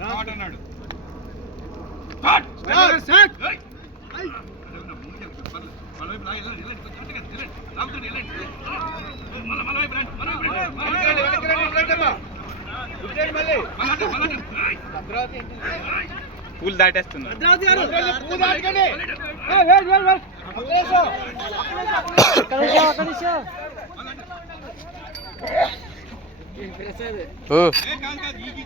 rot అన్నాడు shut వెనక set ఎయ్ వెనక పొయ్యి అక్కడ వల వైపు లైన్ ఎల్ల ఎక్కడ చెట్ దగ్గర రౌండ్ తో ఎల్ల ఎక్కడ వల వల వైపు రండి రండి వెనక్కి రండి వెనక్కి రండి మళ్ళీ మళ్ళీ ఫుల్ డాట్ చేస్తున్నాడు అద్రావ్ యారో ఫుల్ డాట్ గని ఏయ్ ఏయ్ వెల్ వెల్ అక్రోస్ కరంచా వతని సర్ ఇంప్రెస్ అయింది ఓ కన్సర్